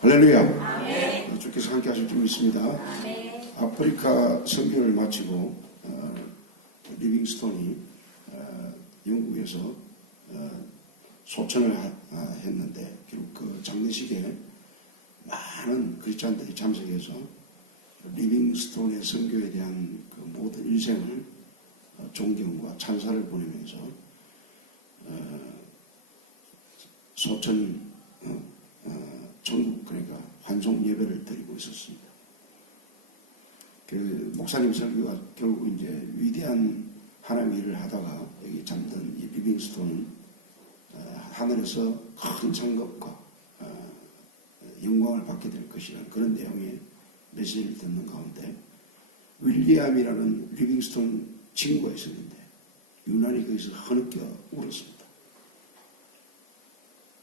할렐루야. 아멘. 주께서 함께 하실 줄 믿습니다. 아멘. 아프리카 선교를 마치고 리빙스톤이 영국에서 소천을 했는데 결국 그 장례식에 많은 크리스찬들이 참석해서 리빙스톤의 선교에 대한 그 모든 일생을 존경과 찬사를 보내면서 소천 전국 그러니까 환송 예배를 드리고 있었습니다. 그 목사님 설교가 결국 이제 위대한 하나님 일을 하다가 여기 잠든 이 리빙스톤은 하늘에서 큰 상급과 영광을 받게 될 것이라는 그런 내용의 메시지를 듣는 가운데 윌리엄이라는 리빙스톤 친구가 있었는데 유난히 거기서 흐느껴 울었습니다.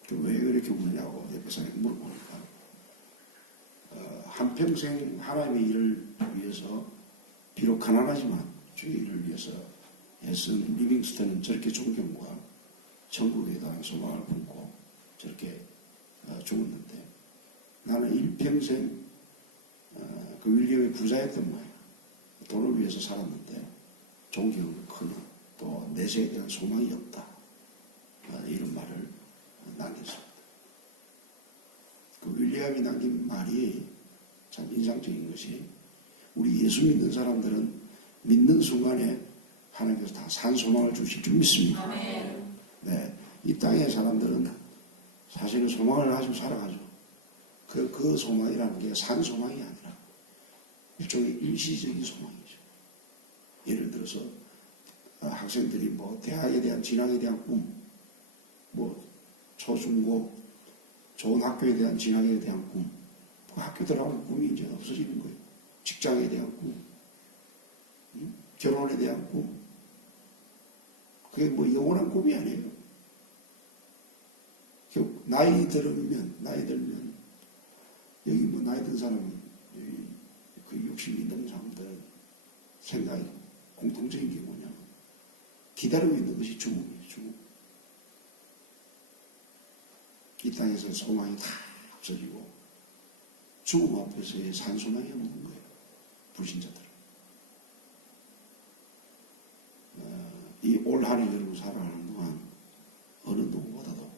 왜 그렇게 우냐고 옆에서 물어보니까 한평생 하나님의 일을 위해서 비록 가난하지만 주의 일을 위해서 애쓴 리빙스턴은 저렇게 존경과 천국에 대한 소망을 품고 저렇게 죽었는데 나는 일평생 그 윌리엄이 부자였던 모양 돈을 위해서 살았는데 존경은 크나 또 내세에 대한 소망이 없다 이런 말을 남겼습니다. 그 윌리엄이 남긴 말이 참 인상적인 것이 우리 예수 믿는 사람들은 믿는 순간에 하나님께서 다 산소망을 주실 줄 믿습니다. 네, 이 땅의 사람들은 사실은 소망을 가지고 살아가죠. 그 소망이라는 게 산소망이 아니라 일종의 일시적인 소망이죠. 예를 들어서 학생들이 뭐 대학에 대한 진학에 대한 꿈, 뭐 초중고 좋은 학교에 대한 진학에 대한 꿈, 그 학교 들어가면 꿈이 이제 없어지는 거예요. 직장에 대한 꿈, 결혼에 대한 꿈, 그게 뭐 영원한 꿈이 아니에요. 나이 들면 여기 뭐 나이 든 사람은 그 60이 넘은 사람들은 생각이 공통적인 게 뭐냐, 기다리고 있는 것이 죽음이에요. 죽음. 이 땅에서 소망이 다 없어지고 죽음 앞에서의 산소망이 없는 거예요. 불신자들은. 이 올 한 해 여러분 살아가는 동안 어느 누구보다도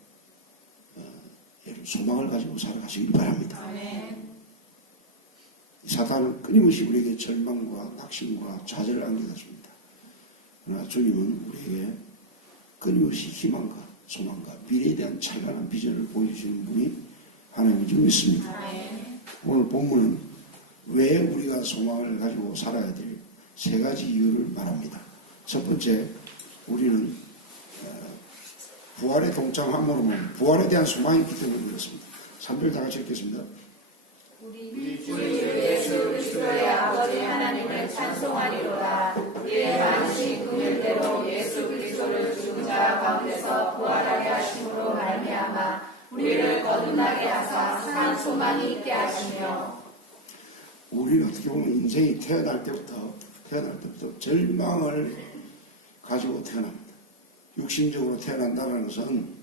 여러분 소망을 가지고 살아가시길 바랍니다. 아멘. 사탄은 끊임없이 우리에게 절망과 낙심과 좌절을 안겨줬습니다. 그러나 주님은 우리에게 끊임없이 희망과 소망과 미래에 대한 찬란한 비전을 보여주시는 분이 하나님인 줄 믿습니다. 아멘. 오늘 본문은 왜 우리가 소망을 가지고 살아야 될 세 가지 이유를 말합니다. 첫 번째, 우리는 부활에 동참함으로 부활에 대한 소망이 있기 때문에 그렇습니다. 3절 다 같이 읽겠습니다. 우리 주 예수 그리스도의 아버지 하나님을 찬송하리로다. 이의 많으신 긍휼대로 예수 그리스도를 죽은 자 가운데서 부활하게 하심으로 말미암아 우리를 거듭나게 하사 산 소망이 있게 하시며. 우리는 어떻게 보면 인생이 태어날 때부터 절망을 가지고 태어납니다. 육신적으로 태어난다는 것은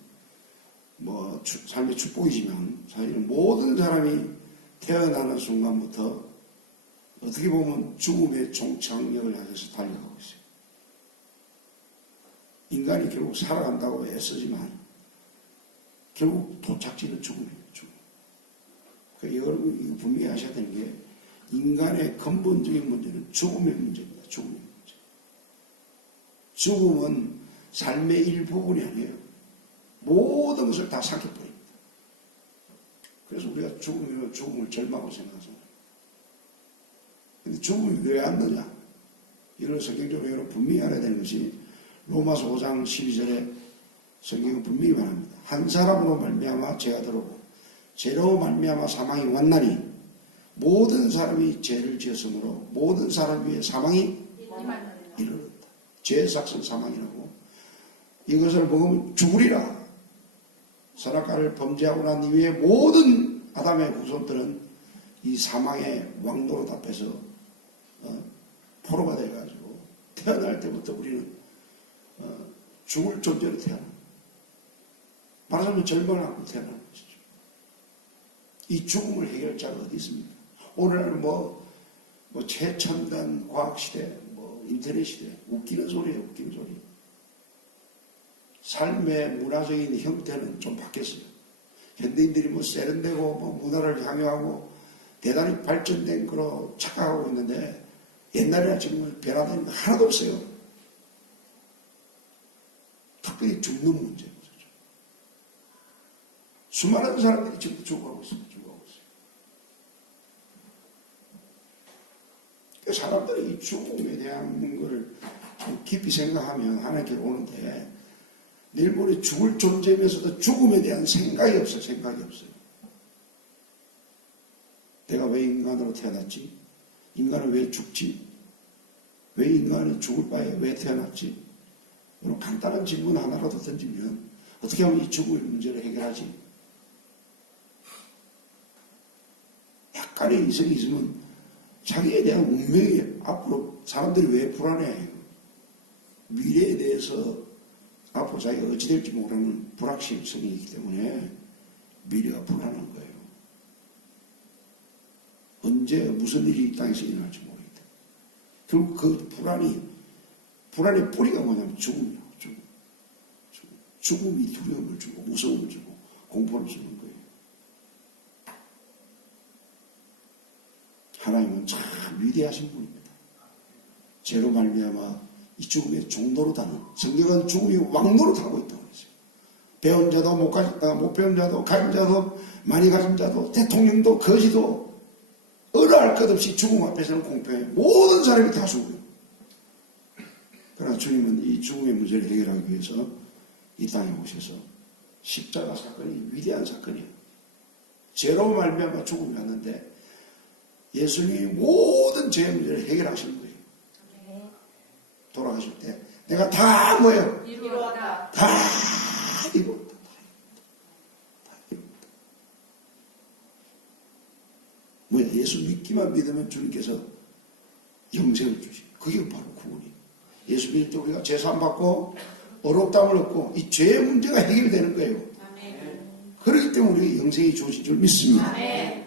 뭐 삶의 축복이지만 사실은 모든 사람이 태어나는 순간부터 어떻게 보면 죽음의 종착역을 향해서 달려가고 있어요. 인간이 결국 살아간다고 애쓰지만 결국 도착지는 죽음이에요. 죽음. 그러니까 여러분 분명히 아셔야 되는 게 인간의 근본적인 문제는 죽음의 문제입니다. 죽음의 문제. 죽음은 삶의 일부분이 아니에요. 모든 것을 다 삭혀버립니다. 그래서 우리가 죽으면 죽음을 절망하고 생각하잖아요. 근데 죽음이 왜 왔느냐? 이런 성경적으로 여러분 분명히 알아야 되는 것이 로마서 5장 12절에 성경은 분명히 말합니다. 한 사람으로 말미암아 죄가 들어오고 죄로 말미암아 사망이 왔나니 모든 사람이 죄를 지었으므로 모든 사람 위에 사망이 이르렀다. 죄의 삭은 사망이라고. 이것을 먹으면 죽으리라. 선악과를 범죄하고 난 이후에 모든 아담의 후손들은 이 사망의 왕노릇 앞에서 포로가 돼가지고 태어날 때부터 우리는 죽을 존재로 태어납니다. 말하자면 절망을 안고 태어나는 것이죠. 이 죽음을 해결할 자가 어디 있습니까? 오늘날은 최첨단 과학시대, 인터넷 시대, 웃기는 소리예요, 웃기는 소리. 삶의 문화적인 형태는 좀 바뀌었어요. 현대인들이 세련되고 문화를 향유하고 대단히 발전된 거로 착각하고 있는데 옛날이나 지금은 변화된 거 하나도 없어요. 특별히 죽는 문제. 수많은 사람들이 지금 죽어가고 있어요. 사람들이 이 죽음에 대한 것을 좀 깊이 생각하면 하나님께로 오는데 내일 모레 죽을 존재면서도 죽음에 대한 생각이 없어요. 생각이 없어요. 내가 왜 인간으로 태어났지? 인간은 왜 죽지? 왜 인간이 죽을 바에 왜 태어났지? 이런 간단한 질문 하나라도 던지면 어떻게 하면 이 죽음의 문제를 해결하지? 약간의 이성이 있으면 자기에 대한 운명이 앞으로 사람들이 왜 불안해? 미래에 대해서 앞으로 자기가 어찌 될지 모르는 불확실성이 있기 때문에 미래가 불안한 거예요. 언제 무슨 일이 이 땅에서 일어날지 모르겠다. 결국 그 불안의 뿌리가 뭐냐면 죽음이에요. 죽음이 두려움을 주고 무서움을 주고 공포를 주는 거예요. 하나님은 참 위대하신 분입니다. 죄로 말미암아 이 죽음의 종노릇하는, 성경은 죽음이 왕노릇하고 있다고 했어요. 배운 자도 못 배운 자도 가진 자도 많이 가진 자도 대통령도 거지도 어느 할 것 없이 죽음 앞에서는 공평해. 모든 사람이 다 죽어요. 그러나 주님은 이 죽음의 문제를 해결하기 위해서 이 땅에 오셔서 십자가 사건이 위대한 사건이에요. 죄로 말미암아 죽음이 왔는데 예수님이 모든 죄의 문제를 해결하시는 거예요. 돌아가실 때 내가 다 뭐예요? 이루었다. 다 이루었다. 뭐야? 예수 믿기만 믿으면 주님께서 영생을 주시고 그게 바로 구원이에요. 예수 믿을 때 우리가 죄사함 받고 어렵담을 얻고 이 죄의 문제가 해결되는 거예요. 아멘. 그렇기 때문에 우리에게 영생이 주어진 줄 믿습니다. 아멘.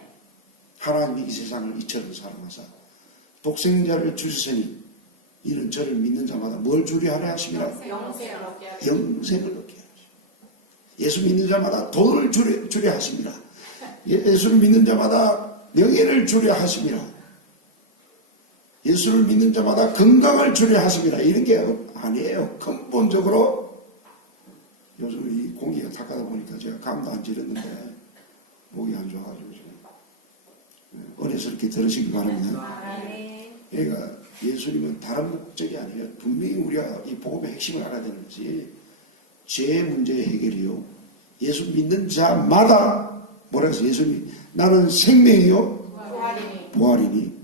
하나님이 이 세상을 이처럼 사랑하사 독생자를 주시으니 이는 저를 믿는 자마다 뭘 주려 하려 하심이라? 영생을 얻게 하시고 영생을 얻게 하시고 예수 믿는 자마다 돈을 주려 하심이라. 예수를 믿는 자마다 명예를 주려 하심이라. 예수를 믿는 자마다 건강을 주려 하심이라. 이런 게 아니에요. 근본적으로 요즘 이 공기가 탁하다 보니까 제가 감도 안 지렸는데 목이 안 좋아가지고 지금 어려스럽게 들으시기 바랍니다. 그러니까 예수님은 다른 목적이 아니에요. 분명히 우리가 이 복음의 핵심을 알아야 되는 것이 죄의 문제의 해결이요. 예수 믿는 자마다 뭐라 해서 예수님이 나는 생명이요 부활이니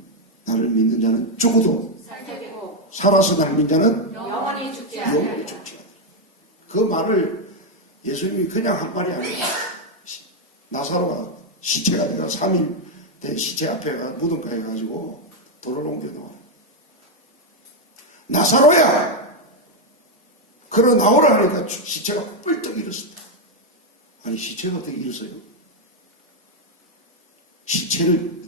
나를 믿는 자는 죽어도 살되고 살아서 나를 믿는 자는 영원히 죽지 영원히 않으리라. 죽지 않으리라. 그 말을 예수님이 그냥 한 말이 아니라 나사로가 시체가 내가 3일 된 시체 앞에 무덤가에 가지고 돌을 옮겨놓아. 나사로야! 걸어 나오라 하니까 시체가 뿔떡 일었습니다. 아니 시체가 어떻게 일었어요? 시체를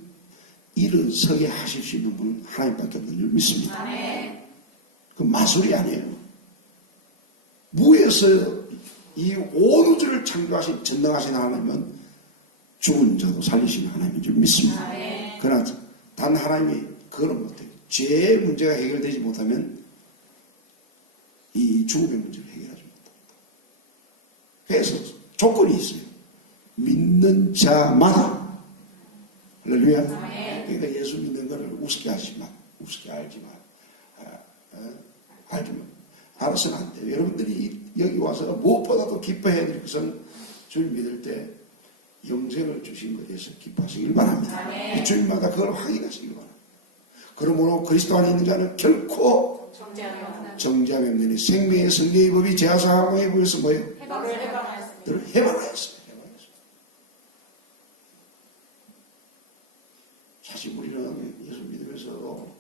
일어서게 하실 수 있는 분은 하나님밖에 없는 줄 믿습니다. 아멘. 그 마술이 아니에요. 무에서 이 온 우주를 창조하신 전능하신 하나님은 죽은 자도 살리시는 하나님인 줄 믿습니다. 아멘. 그러나 단 하나님이 그거는 못해요. 죄의 문제가 해결되지 못하면 이 죽음의 문제를 해결하지 못합니다. 그래서 조건이 있어요. 믿는 자마다. 할렐루야. 그러니까 예수 믿는 것을 우습게 하지 마. 우습게 알지 마. 알지 마. 알아서는 안 돼요. 여러분들이 여기 와서 무엇보다도 기뻐해야 될 것은 주님 믿을 때 영생을 주신 것에 대해서 기뻐하시길 바랍니다. 주님마다 그걸 확인하시길 바랍니다. 그러므로 그리스도 안에 있는 자는 결코 정죄함이 없느니 생명의 성령의 법이 제하사하고에 보여서 뭐예요? 너를 해방하였습니다. 너를 해방하였어요. 사실 우리는 예수 믿으면서도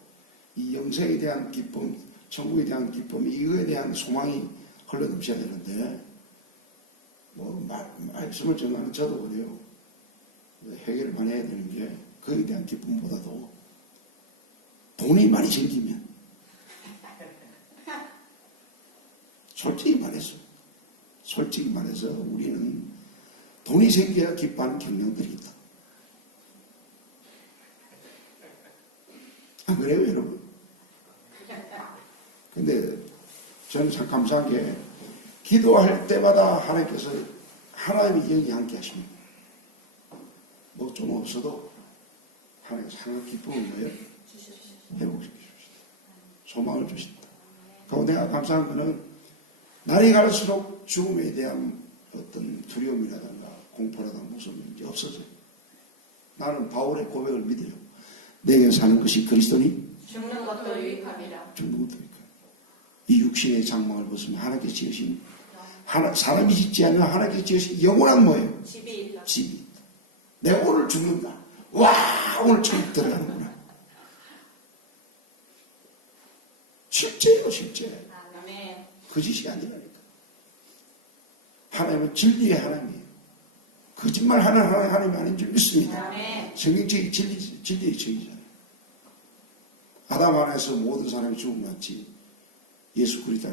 이 영생에 대한 기쁨, 천국에 대한 기쁨, 이거에 대한 소망이 흘러넘쳐야 되는데 말씀을 전하는 저도 그래요. 해결을 많이 해야 되는 게 그에 대한 기쁨보다도 돈이 많이 생기면 솔직히 말해서 우리는 돈이 생겨야 기뻐하는 경향들이 있다. 안 그래요, 여러분? 근데 저는 참 감사한 게 기도할 때마다 하나님께서 하나님의 영이 함께 하십니다. 뭐 좀 없어도 하나님께서 항상 기쁨을 뭐예요? 회복시켜 주시다. 소망을 주신다. 그리고 내가 감사한 거는 날이 갈수록 죽음에 대한 어떤 두려움이라든가 공포라든가 무서움이 이제 없어져요. 나는 바울의 고백을 믿어요. 내게 사는 것이 그리스도니 죽는 것도 유익함이라. 죽는 것도 유익함. 이 육신의 장막을 벗으면 하나님께 지으신 사람이 짓지 않는 하나님께 지으신 영원한 뭐예요? 집이 있다. 집이 있다. 내가 오늘 죽는다. 와, 오늘 천국 들어가는구나. 실제예요, 실제. 아멘. 거짓이 아니라니까. 하나님은 진리의 하나님이에요. 거짓말하는 하나님이 아닌 줄 믿습니다. 아멘. 성경책이 진리의 책이잖아요. 아담 안에서 모든 사람이 죽음같이 예수 그리스도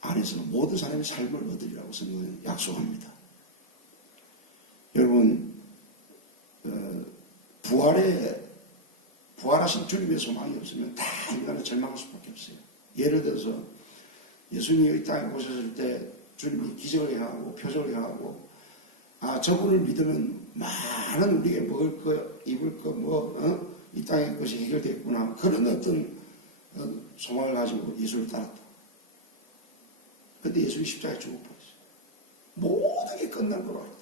안에서 모든 사람이 삶을 얻으리라고 성경은 약속합니다. 여러분, 부활하신 주님의 소망이 없으면 다 인간은 절망할 수밖에 없어요. 예를 들어서 예수님이 이 땅에 오셨을 때 주님이 기적을 행하고 표적을 행하고 저분을 믿으면 많은 우리에게 먹을 거, 입을 거, 이 땅의 것이 해결되겠구나. 그런 어떤 소망을 가지고 예수를 따랐다. 근데 예수님이 십자가에 죽어버렸어요. 모든 게 끝난 걸 알았다.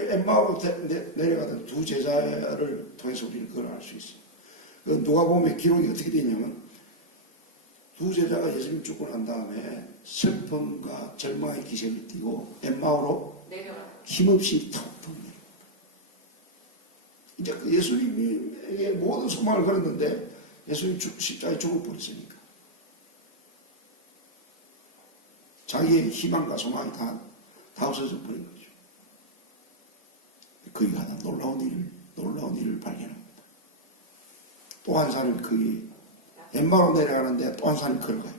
엠마오로 내려가던 두 제자를 통해서 우리는 그걸 알 수 있어요. 누가복음의 기록이 어떻게 되냐면 두 제자가 예수님 죽고 난 다음에 슬픔과 절망의 기색을 띠고 엠마오로 힘없이 턱턱 내려갑니다. 이제 그 예수님의 모든 소망을 걸었는데 예수님 십자가에 죽어버렸으니까 자기의 희망과 소망이 다 없어져 버린 거죠. 거기 가다 놀라운 일을 발견합니다. 또 한 사람이 거기 엠마로 내려가는데 또 한 사람이 걸어가요.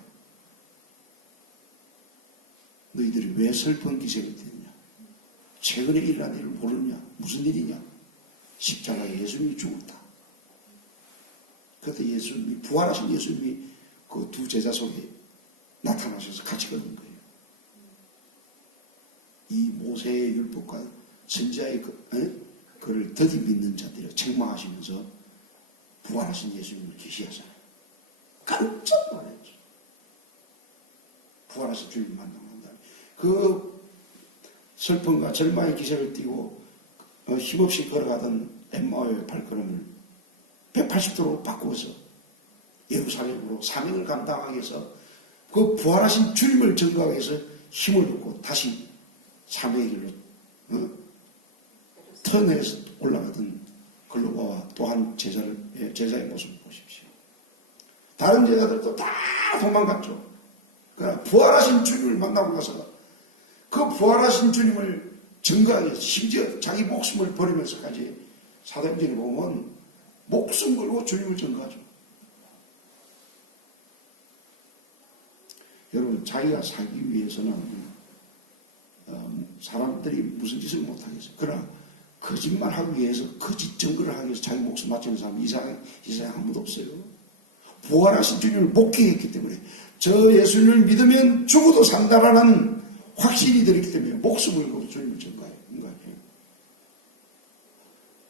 너희들이 왜 슬픈 기색을 띠느냐? 최근에 일어난 일을 모르느냐? 무슨 일이냐? 십자가에 예수님이 죽었다. 그때 예수님이 부활하신 예수님이 그 두 제자 속에 나타나셔서 같이 걷는 거예요. 이 모세의 율법과 선지자의 그를 더디 믿는 자들이 책망하시면서 부활하신 예수님을 계시하잖아요. 깜짝 놀랐죠. 부활하신 주님을 만나고 난 다음에 그 슬픔과 절망의 기색을 띠고 힘없이 걸어가던 엠마오의 발걸음을 180도로 바꾸어서 예루살렘으로 사명을 감당하기 위해서 그 부활하신 주님을 증거하기 위해서 힘을 얻고 다시 사명의 길로 턴해서 올라가던 글로바와 또한 제자의 모습을 보십시오. 다른 제자들도 다 도망갔죠. 그러나 부활하신 주님을 만나고 나서 그 부활하신 주님을 증거하기 위해서 심지어 자기 목숨을 버리면서까지 사도행전에 보면 목숨 걸고 주님을 증거하죠. 여러분, 자기가 살기 위해서는 사람들이 무슨 짓을 못하겠어요. 그러나 거짓말하기 위해서 거짓 증거를 하기 위해서 자기 목숨 바치는 사람 이 세상에 아무도 없어요. 부활하신 주님을 목회했기 때문에 저 예수님을 믿으면 죽어도 산다라는 확신이 들었기 때문에 목숨을 걸고 주님을 증거해요.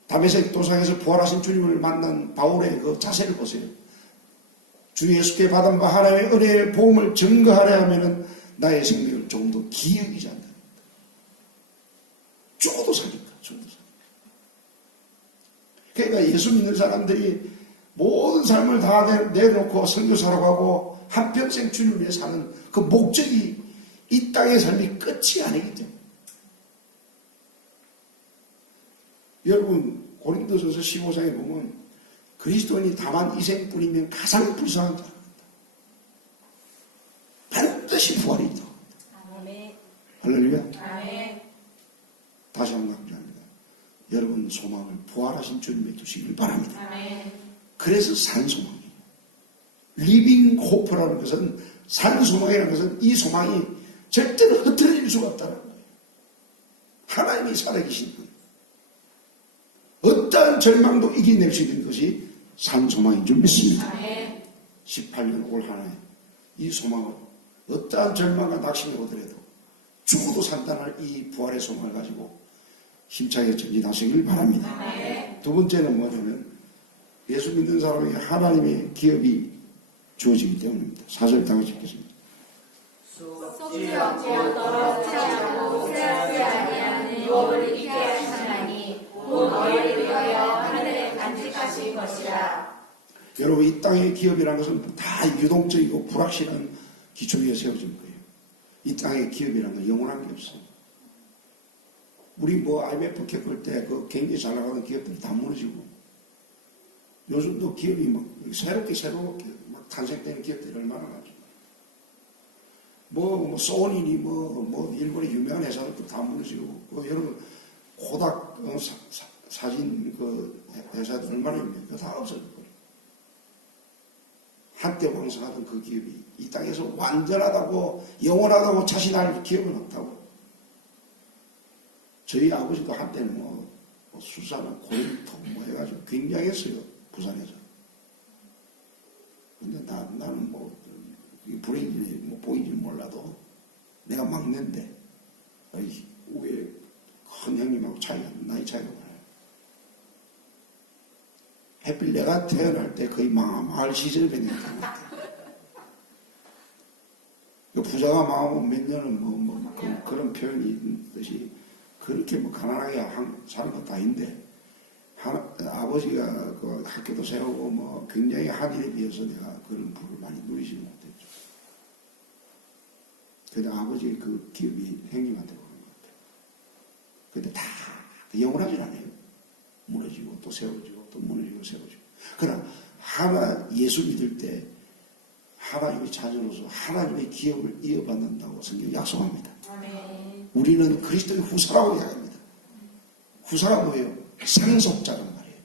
다메섹 도상에서 부활하신 주님을 만난 바울의 그 자세를 보세요. 주 예수께 받은 바 하나님의 은혜의 복음을 증거하려 하면은 나의 생명을 조금 더 기억이지 않다. 죽어도 살니까. 그러니까 예수 믿는 사람들이 모든 삶을 다 내놓고 선교사라고 하고 한평생 주님을 위해 사는 그 목적이 이 땅의 삶이 끝이 아니기 때문에. 여러분, 고린도전서 15장에 보면 그리스도인이 다만 이 생뿐이면 가장 불쌍한 자입니다. 반드시 부활이 있다. 아멘. 할렐루야. 아멘. 강조합니다. 여러분 소망을 부활하신 주님에 두시길 바랍니다. 아멘. 그래서 산 소망이에요. 리빙 호프라는 것은, 산 소망이라는 것은 이 소망이 절대로 흐트러질 수가 없다는 거예요. 하나님이 살아계신 분, 어떠한 절망도 이겨낼 수 있는 것이 산 소망인 줄 믿습니다. 아멘. 18년 올 한해 이 소망을 어떠한 절망과 낙심이 오더라도 죽어도 산다는 이 부활의 소망을 가지고 힘차게 전진하시길 바랍니다. 아멘. 두 번째는 뭐냐면 예수 믿는 사람에게 하나님의 기업이 주어지기 때문입니다. 4절 다 같이 읽겠습니다. 썩지 않고 더럽지 않고 새하지 아니하는 유업을 있게 하시나니 곧 너희를 위하여 하늘에 간직하신 것이라. 여러분, 이 땅의 기업이라는 것은 다 유동적이고 불확실한 기초 위에 세워진 거예요. 이 땅의 기업이라는 건 영원한 게 없어요. 우리 뭐 IMF 겪을 때 그 굉장히 잘 나가는 기업들이 다 무너지고, 요즘도 기업이 막 새롭게 막 탄생되는 기업들이 얼마나 많죠. 뭐 소니니 뭐 일본의 유명한 회사들도 다 무너지고, 여러분 코닥 사진 그 회사들 얼마나 유명해요. 그거 다 없어질 거예요. 한때 왕성하던 그 기업이 이 땅에서 완전하다고 영원하다고 자신할 기업은 없다고. 저희 아버지도 한때는 뭐 수사나 고린토 뭐 해가지고 굉장했어요, 부산에서. 근데 나는 뭐 불행인지 뭐 보이지 몰라도 내가 막내인데 위에 큰 형님하고 나이 차이가 많아요. 하필 내가 태어날 때 거의 망할 시절에 뵀는데 부자가 망하면 몇 년은 그런 표현이 있듯이 그렇게 뭐 가난하게 사는 것도 아닌데, 아버지가 그 학교도 세우고 뭐 굉장히 한 일에 비해서 내가 그런 부를 많이 누리지 못했죠. 근데 아버지의 그 기업이 형님한테 오는 것 같아요. 근데 다 영원하진 않아요. 무너지고 또 세워지고 또 무너지고 세워지고. 그러나 하나 예수 믿을 때 하나님의 자녀로서 하나님의 기업을 이어받는다고 성경이 약속합니다. 아멘. 우리는 그리스도의 후사라고 이야기합니다. 후사가 뭐예요? 상속자란 말이에요.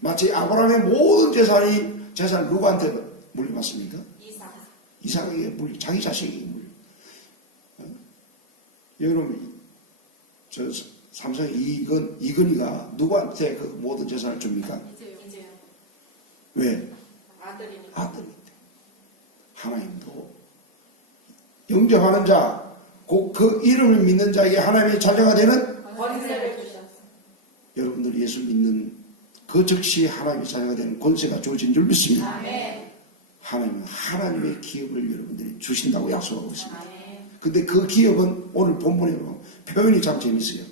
마치 아브라함의 모든 재산을 누구한테 물려받습니까? 이삭에게 자기 자식에게 물려. 여러분, 저 삼성의 이건희가 누구한테 그 모든 재산을 줍니까? 이제요. 왜? 아들이니까. 아들인데. 하나님도 영접하는 자, 곧 그 이름을 믿는 자에게 하나님의 자녀가 되는 권세를 주셨어. 여러분들 예수 믿는 그 즉시 하나님의 자녀가 되는 권세가 주어진 줄 믿습니다. 아멘. 하나님은 하나님의 기업을 여러분들이 주신다고 약속하고 있습니다. 아멘. 근데 그 기업은 오늘 본문에 보면 표현이 참 재밌어요.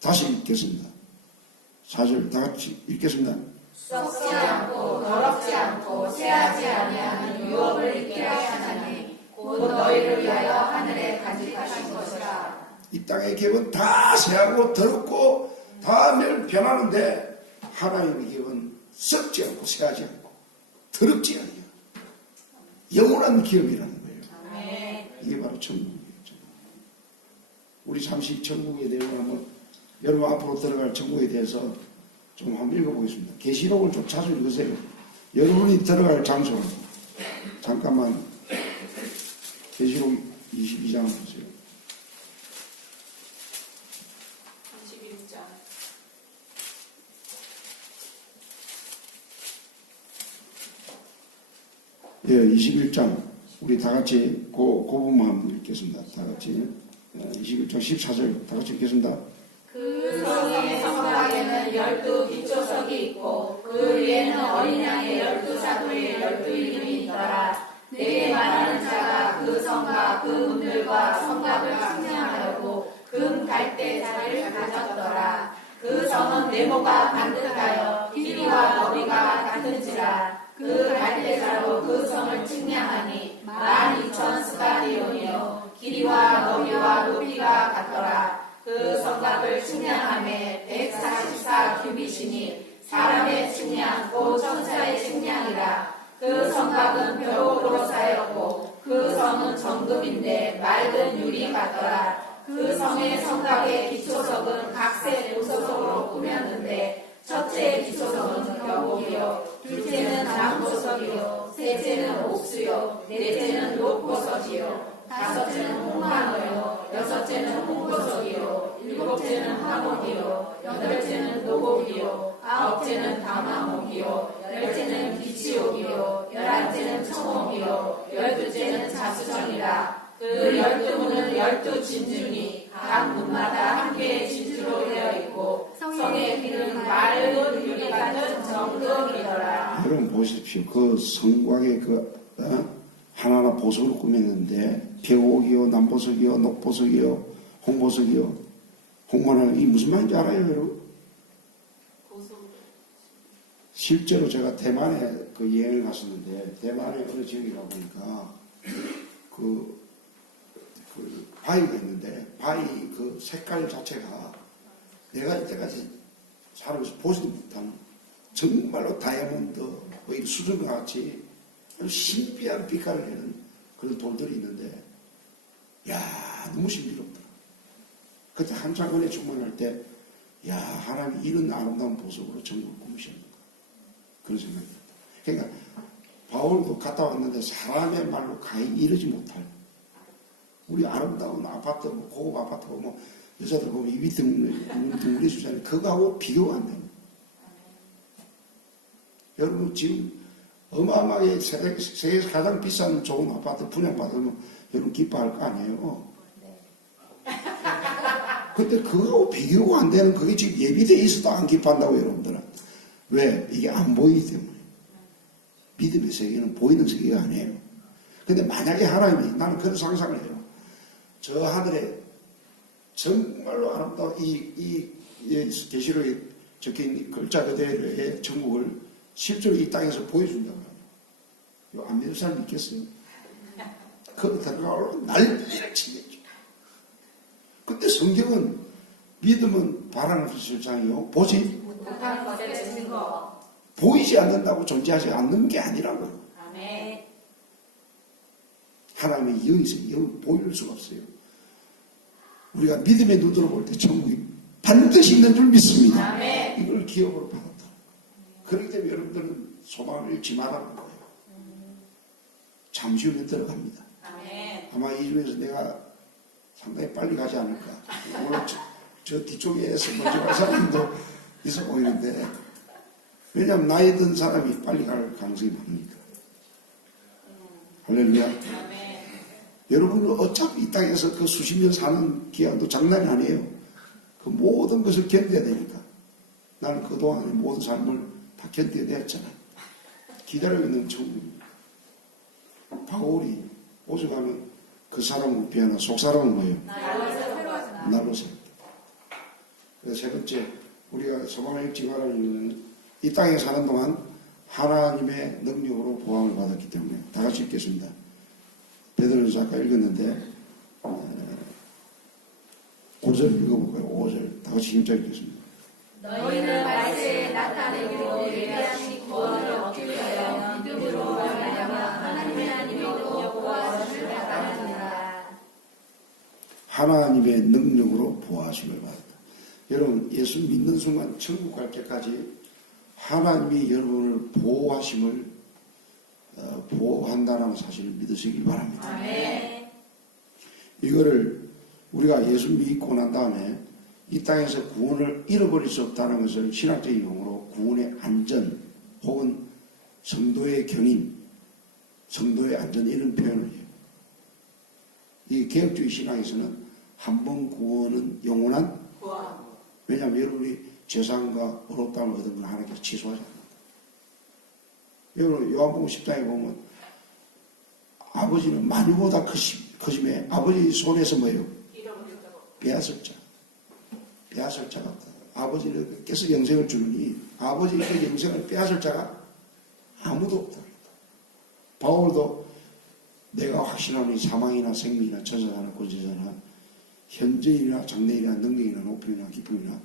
다시 읽겠습니다. 4절 다 같이 읽겠습니다. 썩지 않고 더럽지 않고 새하지 아니하는 유업을 있게 하시나니 곧 너희를 위하여 하늘에 간직하신 것이라. 이 땅의 기업은 다 새하고 더럽고 다 매일 변하는데 하나님의 기업은 썩지 않고 새하지 않고 더럽지 않아요. 영원한 기업이라는 거예요. 아멘. 이게 바로 천국이에요. 우리 잠시 천국에 대해서 한번, 여러분 앞으로 들어갈 천국에 대해서 좀 한번 읽어보겠습니다. 계시록을 좀 자주 읽으세요. 여러분이 들어갈 장소 잠깐만 계시록 22장 보세요. 31장. 예, 21장 우리 다 같이 그 부분만 한번 읽겠습니다. 다 같이 21장 14절 다 같이 읽겠습니다. 그 성의 성곽에는 12 기초석이 있고 그 위에는 어린 양의 12사도의 12이름이 있더라. 내게 말하는 자가 그 성과 그 문들과 성곽을 측량하려고 금 갈대 자를 가졌더라. 그 성은 네모가 반듯하여 길이와 너비가 같은지라. 그 갈대자로 그 성을 측량하니 12,000스가디온이요 길이와 너비와 높이가 같더라. 그 성곽을 측량하매 144규빗이니 사람의 측량 곧 천사의 측량이라. 그 성곽은 벼옥으로 쌓였고 그 성은 정금인데 맑은 유리 같더라. 그 성의 성곽의 기초석은 각색 보석으로 꾸몄는데 첫째 기초석은 벽옥이요 둘째는 남보석이요 셋째는 옥수요 넷째는 녹보석이요 다섯째는 홍만호요 여섯째는 홍보석이요 일곱째는 화목이요 여덟째는 노곡이요 아홉째는 다마옥이요 열째는 기치옥이요 열한째는 청옥이요 열두째는 자수정이라. 그 12문은 12진주니 각 문마다 한 개의 진주로 되어 있고 성의 길은 맑은 유리 같은 정금이더라. 여러분 보십시오. 그 성곽에 하나하나 보석으로 꾸몄는데 벽옥이요 남보석이요 녹보석이요 홍보석이요 홍만화 이 무슨 말인지 알아요 여러분? 실제로 제가 대만에 그 여행을 갔었는데 대만의 어느 지역에 가보니까 그 바위가 있는데 바위 그 색깔 자체가 내가 이때까지 살아면서 보지도 못한 정말로 다이아몬드 거의 수정과 같이 아주 신비한 빛깔을 내는 그런 돌들이 있는데 야 너무 신비롭더라. 그때 한참 은혜 충만할 때 야 하나님이 이런 아름다운 보석으로 전국을 꾸미셨는가 그런 생각이 들었다. 그러니까 바울도 갔다 왔는데 사람의 말로 가히 이르지 못할 우리 아름다운 아파트, 뭐 고급 아파트, 뭐 여자들 보면 입이 둥글이 주잖아요. 그거하고 비교가 안 됩니다. 여러분 지금 어마어마하게 세계에서 가장 비싼 좋은 아파트 분양받으면 여러분 기뻐할 거 아니에요. 근데 그거하고 비교가 안 되는 그게 지금 예비되어 있어도 안 기뻐한다고 여러분들은. 왜? 이게 안 보이기 때문에. 믿음의 세계는 보이는 세계가 아니에요. 근데 만약에 하나님이 나는 그런 상상을 해요. 저 하늘에 정말로 아름다운 이 계시록에 적힌 글자 그대로의 천국을 실제로 이 땅에서 보여준다고 해요. 안 믿을 사람 있겠어요? 거기 들어가고 난리를 치겠죠. 근데 성경은 믿음은 바라는 실상이요. 보지 못하는 것에 증거. 보이지 않는다고 존재하지 않는 게 아니라고요. 아멘. 하나님의 영이서 영을 보일 수가 없어요. 우리가 믿음의 눈으로 볼 때 천국이 반드시 있는 줄 믿습니다. 아멘. 이걸 기업으로 받았다. 그렇기 때문에 여러분들은 소망을 잃지 말라는 거예요. 잠시 후에 들어갑니다. 아멘. 아마 이 중에서 내가 상당히 빨리 가지 않을까. 오늘 저 뒤쪽에서 먼저 갈 사람도 있어 보이는데 왜냐하면 나이 든 사람이 빨리 갈 가능성이 많으니까. 할렐루야. 아멘. 여러분은 어차피 이 땅에서 그 수십 년 사는 기간도 장난이 아니에요. 그 모든 것을 견뎌야 되니까. 나는 그동안의 모든 삶을 다 견뎌냈잖아. 기다리고 있는 천국입니다. 바울이 오죽하면 그 사람을 비하나 속 사람은 뭐예요? 날로 새롭다. 그래서 세 번째 우리가 소망을 잃지 말아야 하는 이 땅에 사는 동안 하나님의 능력으로 보호함을 받았기 때문에 다 같이 읽겠습니다. 베드로전서 아까 읽었는데 5절 읽어볼까요? 5절 다 같이 힘차게 읽겠습니다. 너희는 말세에 나타내기로 예비하신 구원을 얻기 위하여 믿음으로 말미암아 하나님의 능력으로 보호하심을 받았느니라. 하나님의 능력으로 보호하심을 받았다. 여러분 예수 믿는 순간 천국 갈 때까지 하나님이 여러분을 보호하심을 보호한다는 사실을 믿으시길 바랍니다. 아멘. 이거를 우리가 예수 믿고 난 다음에 이 땅에서 구원을 잃어버릴 수 없다는 것을 신학적인 용어로 구원의 안전 혹은 성도의 견인, 성도의 안전 이런 표현을 해요. 이 개혁주의 신학에서는 한 번 구원은 영원한 구원. 왜냐하면 여러분이 죄상과 의롭다함을 얻은 건 하나님께서 취소하지 않는다. 여러분 요한복음 10장에 보면 아버지는 만유보다 크심에 아버지 손에서 뭐예요? 빼앗을 자. 빼앗을 자가 없다. 아버지께서 영생을 주느니 아버지의 그 영생을 빼앗을 자가 아무도 없다. 바울도 내가 확신하니 사망이나 생명이나 천사나 권세자나 현재이나 장래이나 능력이나 높임이나 기쁨이나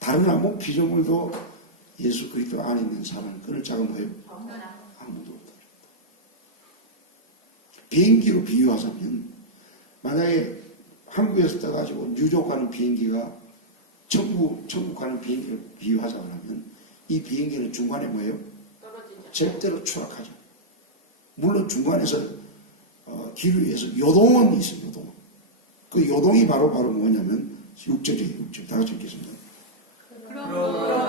다른 아무 피조물도 예수 그리스도 안에 있는 사람을 끊을 자가 뭐예요? 아무도 없다. 비행기로 비유하자면 만약에 한국에서 떠가지고 뉴욕 가는 비행기가 천국 가는 비행기를 비유하자 그러면 이 비행기는 중간에 뭐예요? 절대로 추락하죠. 물론 중간에서 길 위에서 요동은 있어요. 요동. 그 요동이 바로 뭐냐면 육절이에요. 육절. 다 같이 읽겠습니다. 그러므로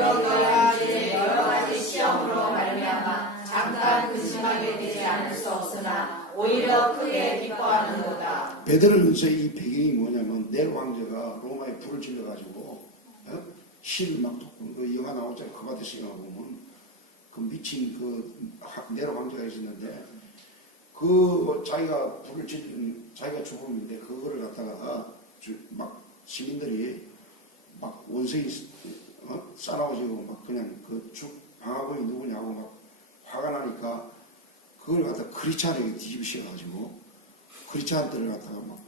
이제 여러 가지 시험으로 말미암아 잠깐 근심하게 되지 않을 수 없으나 오히려 크게 기뻐하는도다. 베드로전서의 이 배경이 뭐냐면 네로 황제가 로마에 불을 질러가지고 실을 막 돋고 그 영화 나오잖아요. 그바데스 영화 보면 그 미친 그 네로 황제가 있었는데 그 자기가 불을 질린 자기가 죽음인데 그거를 갖다가 막 시민들이 막 원성이 싸나워지고 막 그냥 그 방화범이 누구냐고 막 화가 나니까 그걸 갖다 크리스찬에게 뒤집으셔가지고 크리스찬들을 갖다가 막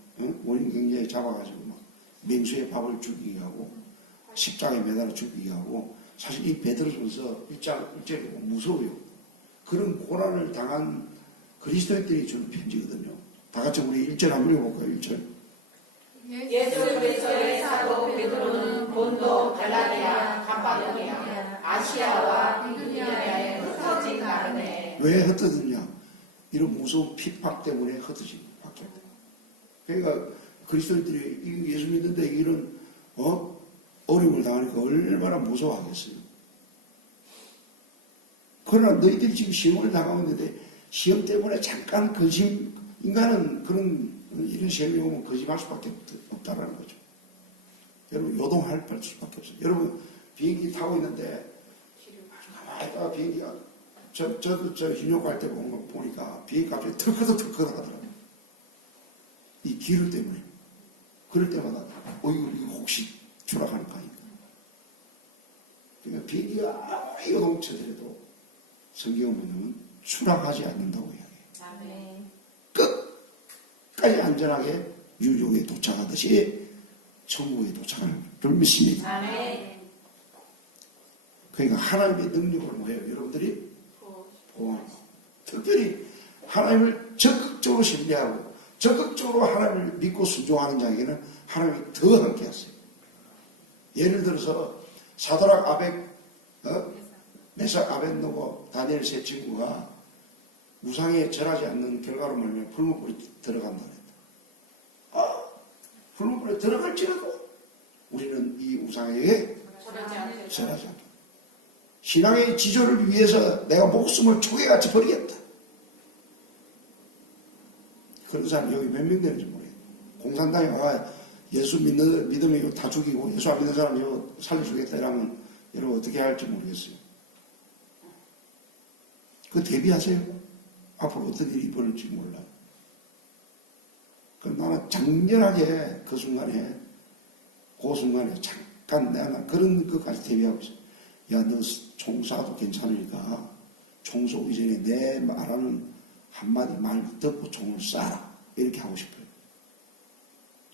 원인 경제에 잡아가지고 막 맹수의 밥을 죽이게 하고 십장에 매달아 죽이게 하고 사실 이 베드로전서 1절이 무서워요. 그런 고난을 당한 그리스도인들이 주는 편지거든요. 다 같이 우리 1절 한번 읽어볼까요? 1절. 예수 그리스도의 사도 베드로는 본도, 갈라디아, 갑바도기아, 아시아와 비두니아에 흩어진 나그네. 왜 흩어졌냐? 이런 무서운 핍박 때문에 흩어진 밖에 없다. 그러니까 그리스도인들이 예수 믿는데 이런 어려움을 당하니까 얼마나 무서워하겠어요. 그러나 너희들이 지금 시험을 당하고 있는데 시험 때문에 잠깐 인간은 이런 시험이 오면 거짓말 수밖에 없다라는 거죠. 여러분 요동할 수밖에 없어요. 여러분 비행기 타고 있는데 가만히 있다가 비행기가 저도 인용 갈 때 보니까 비행기 갑자기 털커덕 하더라고요. 이 기류 때문에. 그럴 때마다 이거 혹시 추락하는 거 아닌가. 그러니까 비행기가 아무리 요동쳐더라도 성경은 뭐냐면 추락하지 않는다고 이야기해요. 끝까지 안전하게 유족에 도착하듯이 천국에 도착할 줄 믿습니다. 그러니까 하나님의 능력을 뭐예요? 여러분들이 특별히 하나님을 적극적으로 신뢰하고 적극적으로 하나님을 믿고 순종하는 자에게는 하나님이 더 함께 하세요. 예를 들어서 사드락 메삭 아벳노고 다니엘 세 친구가 우상에 절하지 않는 결과로 말하면 불문불에 들어간다 그랬다. 불문불에 들어갈지라도 우리는 이 우상에게 절하지 않겠다. 신앙의 지조를 위해서 내가 목숨을 초계같이 버리겠다. 그런 사람 여기 몇 명 되는지 모르겠다. 공산당에 와가 예수 믿으면 다 죽이고 예수 안 믿는 사람 이거 살려주겠다 이러면 여러분 어떻게 할지 모르겠어요. 그거 대비하세요. 앞으로 어떤 일이 벌어질지 몰라요. 그럼 나는 장렬하게 그 순간에 잠깐 내가 그런 것까지 대비하고 있어요. 야, 너 총사도 괜찮으니까 총 쏘기 전에 내 말하는 한마디 말 듣고 총을 쏴라. 이렇게 하고 싶어요.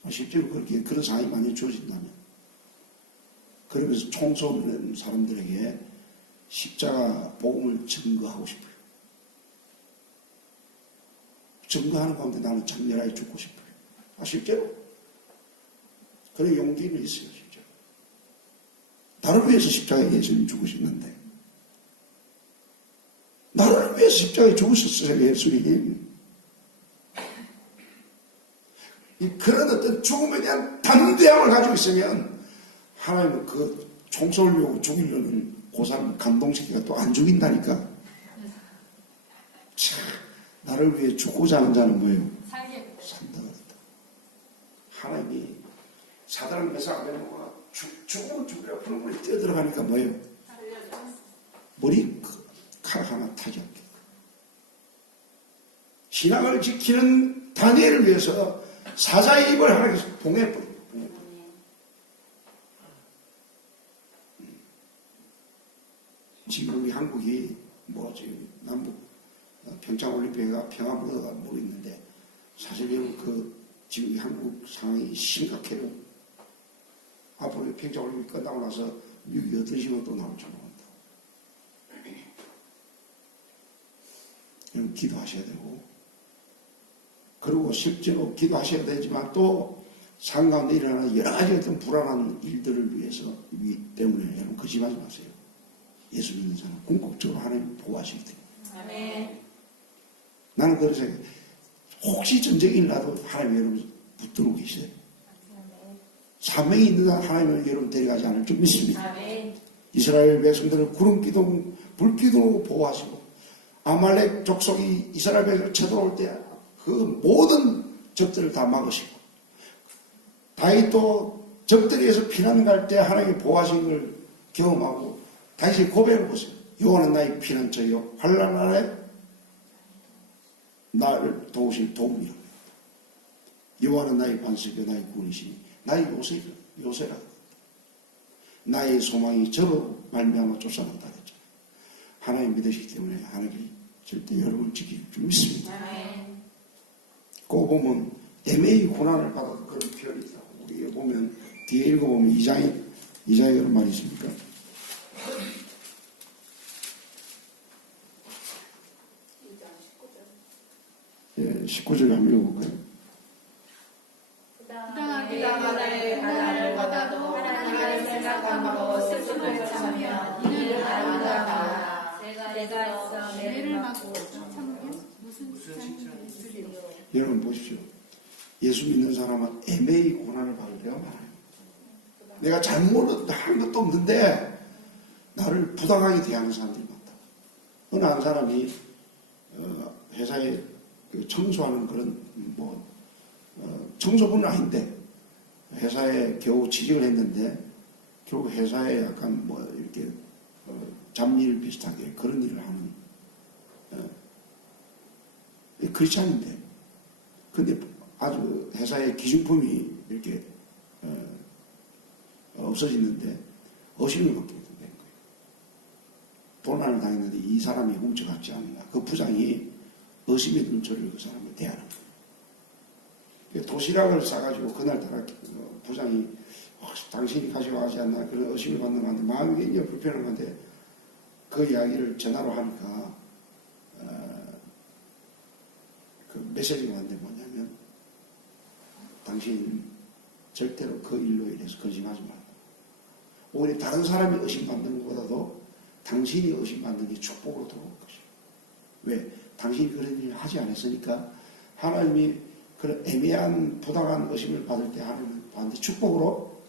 실제로 그런 상황이 많이 주어진다면. 그러면서 총 쏘는 사람들에게 십자가 복음을 증거하고 싶어요. 증거하는 가운데 나는 장렬하게 죽고 싶어요. 실제로. 그런 용기는 있어요, 실제로. 나를 위해서 십자가에 예수님 죽으셨는데. 나를 위해서 십자가에 죽으셨어요, 예수님. 그런 어떤 죽음에 대한 담대함을 가지고 있으면 하나님은 그 총 쏘려고 죽이려는 그 사람을 감동시키가 또 안 죽인다니까. 참, 나를 위해 죽고자 하는 자는 뭐예요? 산다 그랬다. 하나님이 사드락 메삭 아벳노고가 죽으면 죽으려 불문에 뛰어들어가니까 뭐예요? 머리 칼 하나 타지 않게. 신앙을 지키는 다니엘을 위해서 사자의 입을 하나님께서 봉해버립니다. 지금 우리 한국이 지금 남북 평창올림픽가 평화무대가 있는데 사실 지금 한국 상황이 심각해요. 앞으로 평창올림픽 끝나고 나서 미국이 어떤 식으로 또 나올지 모른다. 기도하셔야 되고 그리고 실제로 기도하셔야 되지만 또 삶 가운데 일어나는 여러 가지 어떤 불안한 일들을 위해서 때문에 여러분 거짓말하지 마세요. 예수 믿는 사람 궁극적으로 하나님 보호하시기 때문에. 아멘. 나는 그래서 혹시 전쟁이 일어나도 하나님 여러분 붙들고 계세요. 사명이 있는 한 하나님은 여러분 데려가지 않을 줄 믿습니다. 아멘. 이스라엘 백성들을 구름기둥, 불기둥으로 보호하시고 아말렉 족속이 이스라엘 백성을 쳐들어올 때 그 모든 적들을 다 막으시고 다윗도 적들에 의해서 피난 갈 때 하나님이 보호하신 걸 경험하고 다윗이 고백을 보세요. 여호와는 나의 피난처요 환난 날에 나를 도우실 도움이라. 여호와는 나의 반석이요 나의 구원이시니 나의 요새라. 나의 소망이 저로 말미암아 쫓아난다 했죠. 하나님 믿으시기 때문에 하나님이 절대 여러분을 지킬 줄 믿습니다. 아멘. 꼭 보면 애매히 고난을 받아도 그런 표현이 있다고. 우리 보면 뒤에 읽어보면 2장에 그런 말이 있습니까? 예, 19절 한번 읽어볼까요? 부당하게 바다를 받아도 하나님을 생각함으로 슬픔을 참으면 이는 아름다 바라. 내가 있어 매를 맞고 참으면 무슨 칭찬이 있으리요. 여러분 보십시오. 예수 믿는 사람은 애매히 고난을 받을 때가 많아요. 내가 잘못한 것도 없는데 나를 부당하게 대하는 사람들이 많다. 어느 한 사람이 회사에 청소하는 그런 청소부는 아닌데 회사에 겨우 취직을 했는데 결국 회사에 약간 이렇게 잡일 비슷하게 그런 일을 하는 그렇지 않은데 근데 아주 회사의 기준품이 이렇게 없어지는데 의심을 받게 된 거예요. 도난을 당했는데 이 사람이 훔쳐갔지 않나. 그 부장이 의심의 눈초리로 그 사람을 대하는 거예요. 도시락을 싸가지고 그날따라 부장이 혹시 당신이 가져가지 않나 그런 의심을 받는 건데 마음이 굉장히 불편한 건데 그 이야기를 전화로 하니까 그 메시지가 왔는데 뭐냐면 당신 절대로 그 일로 인해서 거짓하지 말고 오히려 다른 사람이 의심받는 것보다도 당신이 의심받는 게 축복으로 들어올 것이요. 왜? 당신이 그런 일을 하지 않았으니까 하나님이 그런 애매한 부당한 의심을 받을 때 하나님은 반드시 축복으로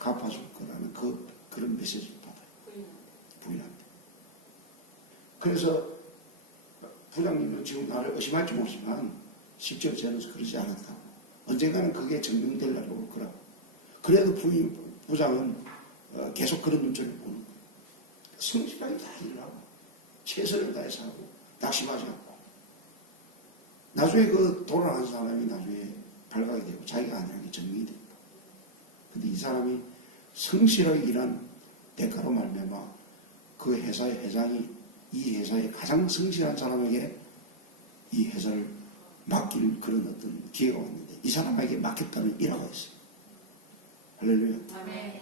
갚아줄 거라는 그런 메시지를 받아요. 부인한테. 그래서 부장님은 지금 나를 의심할지 모르지만 실제로 저는 그러지 않았다고. 언젠가는 그게 증명될 날이 올 거라고. 그래도 부장은 계속 그런 눈초리를 보는 거예요. 성실하게 다 일을 하고 최선을 다해서 하고 낙심하지 않고 나중에 그 돌아간 사람이 나중에 발각이 되고 자기가 아니라는 게 증명이 됩니다. 근데 이 사람이 성실하게 일한 대가로 말미암아 그 회사의 회장이 이 회사의 가장 성실한 사람에게 이 회사를 맡길 그런 어떤 기회가 왔는데 이 사람에게 맡겼다는 일화가 있어요. 할렐루야. 아멘.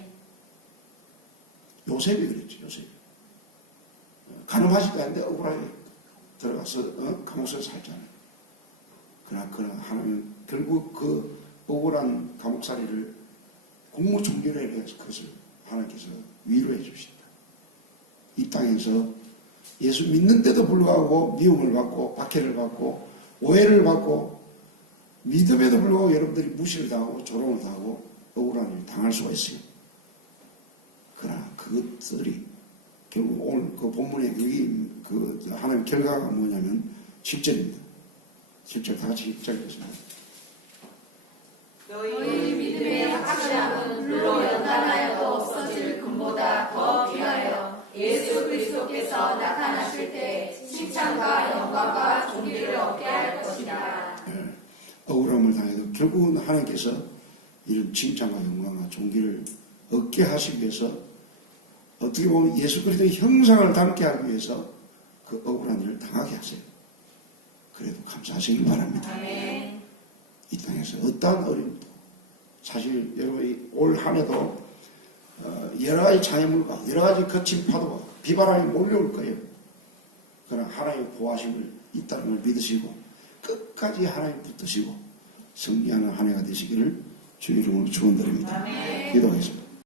요셉이 그랬죠. 요셉이. 가늠하지도 않는데 억울하게 들어가서 감옥에서 살잖아요. 그러나 하나님 결국 그 억울한 감옥살이를 국무총리로 해서 그것을 하나님께서 위로해 주신다. 이 땅에서 예수 믿는데도 불구하고 미움을 받고 박해를 받고 오해를 받고 믿음에도 불구하고 여러분들이 무시를 당하고 조롱을 당하고 억울한 일을 당할 수가 있어요. 그러나 그것들이 결국 오늘 그 본문에 여기 그 하나님 결과가 뭐냐면 7절입니다. 7절 다 같이 읽자겠습니다. 너희 믿음의 확실함은 불로 연단하여도 없어질 금보다 더 귀하여 예수 그리스도께서 나타나실 때 칭찬과 영광과 존귀를 얻게 할 것이다. 억울함을 당해도 결국은 하나님께서 이런 칭찬과 영광과 존귀를 얻게 하시기 위해서 어떻게 보면 예수 그리스도의 형상을 담게 하기 위해서 그 억울한 일을 당하게 하세요. 그래도 감사하시길 바랍니다. 아멘. 이 땅에서 어떠한 어려움도 사실 여러분이 올 한 해도 여러 가지 장애물과 여러 가지 거친 파도와 비바람이 몰려올 거예요. 그러나 하나님의 보호하심을 있다는 걸 믿으시고 끝까지 하나님 붙드시고 승리하는 한 해가 되시기를 주 이름으로 축원드립니다. 기도하겠습니다.